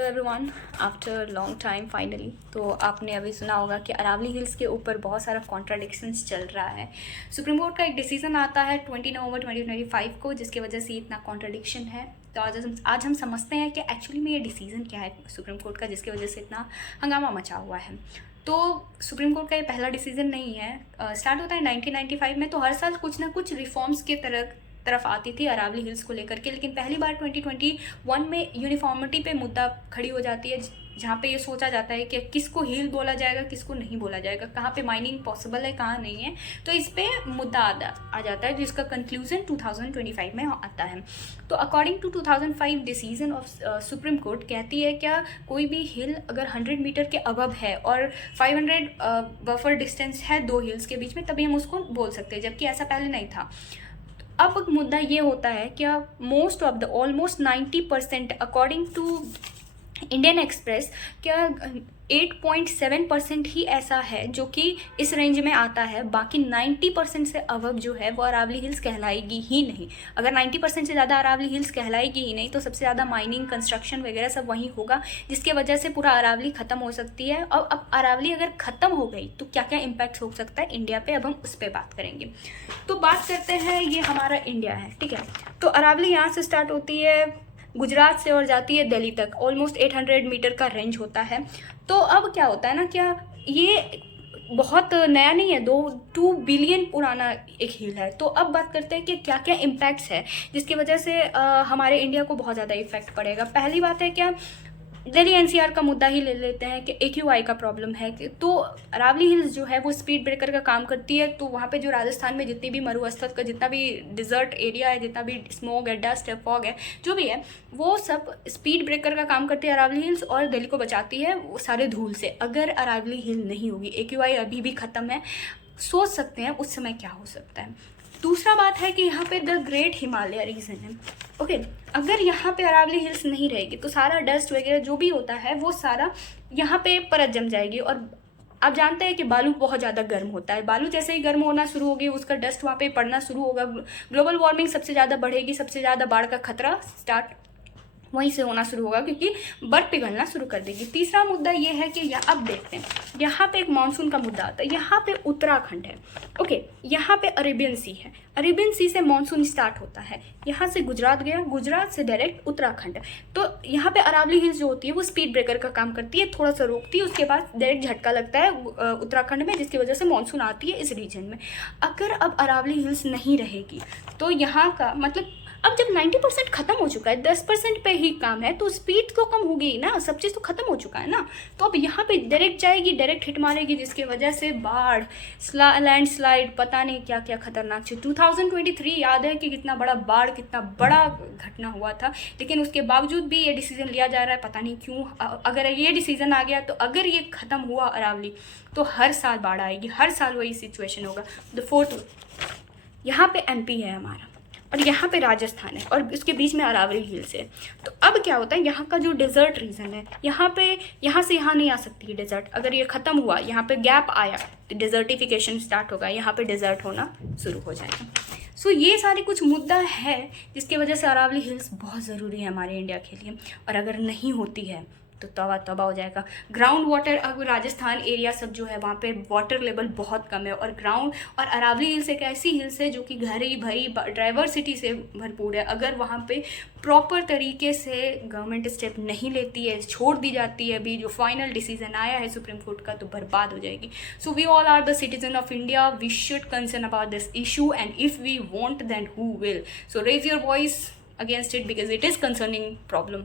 Hello everyone, after long time finally. तो आपने अभी सुना होगा कि अरावली हिल्स के ऊपर बहुत सारा कॉन्ट्राडिक्शंस चल रहा है। सुप्रीम कोर्ट का एक डिसीजन आता है 20 नवंबर 2025 को, जिसकी वजह से इतना कॉन्ट्राडिक्शन है। तो आज हम समझते हैं कि एक्चुअली में ये डिसीजन क्या है सुप्रीम कोर्ट का, जिसकी वजह से इतना हंगामा मचा हुआ है। तो सुप्रीम कोर्ट का ये पहला डिसीजन नहीं है। स्टार्ट होता है 1995 में। तो हर साल कुछ ना कुछ रिफॉर्म्स के तरफ आती थी अरावली हिल्स को लेकर के, लेकिन पहली बार 2021 में यूनिफॉर्मिटी पे मुद्दा खड़ी हो जाती है, जहाँ पे ये सोचा जाता है कि किसको हिल बोला जाएगा, किसको नहीं बोला जाएगा, कहाँ पे माइनिंग पॉसिबल है, कहाँ नहीं है। तो इस पे मुद्दा आ जाता है, जिसका कंक्लूजन 2025 में आता है। तो according to 2005 decision of Supreme Court कहती है क्या कोई भी हिल अगर 100 मीटर के अबव है और 500 बफर डिस्टेंस है दो हिल्स के बीच में, तभी हम उसको बोल सकते हैं, जबकि ऐसा पहले नहीं था। अब मुद्दा ये होता है क्या almost 90% according to Indian Express क्या 8.7% ही ऐसा है जो कि इस रेंज में आता है। बाकी 90% से अबव जो है वो अरावली हिल्स कहलाएगी ही नहीं। अगर 90% से ज़्यादा अरावली हिल्स कहलाएगी ही नहीं तो सबसे ज़्यादा माइनिंग, कंस्ट्रक्शन वगैरह सब वहीं होगा, जिसके वजह से पूरा अरावली ख़त्म हो सकती है। और अब अरावली अगर ख़त्म हो गई तो क्या क्या इम्पैक्ट हो सकता है इंडिया पे, अब हम उस पर बात करेंगे। तो बात करते हैं, ये हमारा इंडिया है, ठीक है। तो अरावली यहाँ से स्टार्ट होती है गुजरात से और जाती है दिल्ली तक। ऑलमोस्ट 800 मीटर का रेंज होता है। तो अब क्या होता है ना, क्या ये बहुत नया नहीं है, 2 बिलियन पुराना एक हिल है। तो अब बात करते हैं कि क्या क्या इम्पैक्ट्स है जिसकी वजह से हमारे इंडिया को बहुत ज़्यादा इफेक्ट पड़ेगा। पहली बात है क्या, दिल्ली एनसीआर का मुद्दा ही ले लेते हैं कि AQI का प्रॉब्लम है कि तो अरावली हिल्स जो है वो स्पीड ब्रेकर का काम करती है। तो वहाँ पे जो राजस्थान में जितनी भी मरुस्थल का जितना भी डिजर्ट एरिया है, जितना भी स्मोक है, डस्ट है, फॉग है, जो भी है, वो सब स्पीड ब्रेकर का काम करती है अरावली हिल्स, और दिल्ली को बचाती है वो सारे धूल से। अगर अरावली हिल नहीं होगी, AQI अभी भी ख़त्म है, सोच सकते हैं उस समय क्या हो सकता है। दूसरा बात है कि यहाँ पे द ग्रेट हिमालय रीजन है, ओके। अगर यहाँ पे अरावली हिल्स नहीं रहेगी तो सारा डस्ट वगैरह जो भी होता है वो सारा यहाँ पे परत जम जाएगी। और आप जानते हैं कि बालू बहुत ज़्यादा गर्म होता है। बालू जैसे ही गर्म होना शुरू होगी, उसका डस्ट वहाँ पे पड़ना शुरू होगा, ग्लोबल वार्मिंग सबसे ज़्यादा बढ़ेगी, सबसे ज़्यादा बाढ़ का खतरा स्टार्ट वहीं से होना शुरू होगा, क्योंकि बर्फ पिघलना शुरू कर देगी। तीसरा मुद्दा ये है कि अब देखते हैं, यहाँ पे एक मानसून का मुद्दा आता है। यहाँ पे उत्तराखंड है, ओके। यहाँ पे अरेबियन सी है, अरेबियन सी से मानसून स्टार्ट होता है, यहाँ से गुजरात गया, गुजरात से डायरेक्ट उत्तराखंड। तो यहाँ पे अरावली हिल्स जो होती है वो स्पीड ब्रेकर का काम करती है, थोड़ा सा रोकती है, उसके बाद डायरेक्ट झटका लगता है उत्तराखंड में, जिसकी वजह से मानसून आती है इस रीजन में। अगर अब अरावली हिल्स नहीं रहेगी तो यहाँ का मतलब, अब जब 90% खत्म हो चुका है, 10% पे ही काम है, तो स्पीड तो कम हो गई ना, सब चीज़ तो खत्म हो चुका है ना। तो अब यहाँ पे डायरेक्ट जाएगी, डायरेक्ट हिट मारेगी, जिसकी वजह से बाढ़, लैंडस्लाइड, पता नहीं क्या क्या खतरनाक चीज़। 2023 याद है कि कितना बड़ा बाढ़, कितना बड़ा घटना हुआ था, लेकिन उसके बावजूद भी ये डिसीजन लिया जा रहा है, पता नहीं क्यों। अगर ये डिसीजन आ गया तो अगर ये ख़त्म हुआ अरावली तो हर साल बाढ़ आएगी, हर साल वही सिचुएशन होगा। द फोर्थ, यहाँ पे MP है हमारा और यहाँ पे राजस्थान है और उसके बीच में अरावली हिल्स है। तो अब क्या होता है, यहाँ का जो डेजर्ट रीजन है, यहाँ से यहाँ नहीं आ सकती है डेजर्ट। अगर ये ख़त्म हुआ, यहाँ पे गैप आया तो डेजर्टिफिकेशन स्टार्ट होगा, यहाँ पे डेजर्ट होना शुरू हो जाएगा। सो ये सारे कुछ मुद्दा है जिसकी वजह से अरावली हिल्स बहुत ज़रूरी है हमारे इंडिया के लिए। और अगर नहीं होती है तो तवा तबाह हो जाएगा। ग्राउंड वाटर, अब राजस्थान एरिया सब जो है वहाँ पे वाटर लेवल बहुत कम है, और अरावली हिल्स एक ऐसी हिल्स है जो कि घरी भरी डाइवर्सिटी से भरपूर है। अगर वहाँ पे प्रॉपर तरीके से गवर्नमेंट स्टेप नहीं लेती है, छोड़ दी जाती है, अभी जो फाइनल डिसीजन आया है सुप्रीम कोर्ट का, तो बर्बाद हो जाएगी। So we all are the citizen of India, we should concern about this issue, and if we want then who will. So raise your voice against it because it is concerning problem.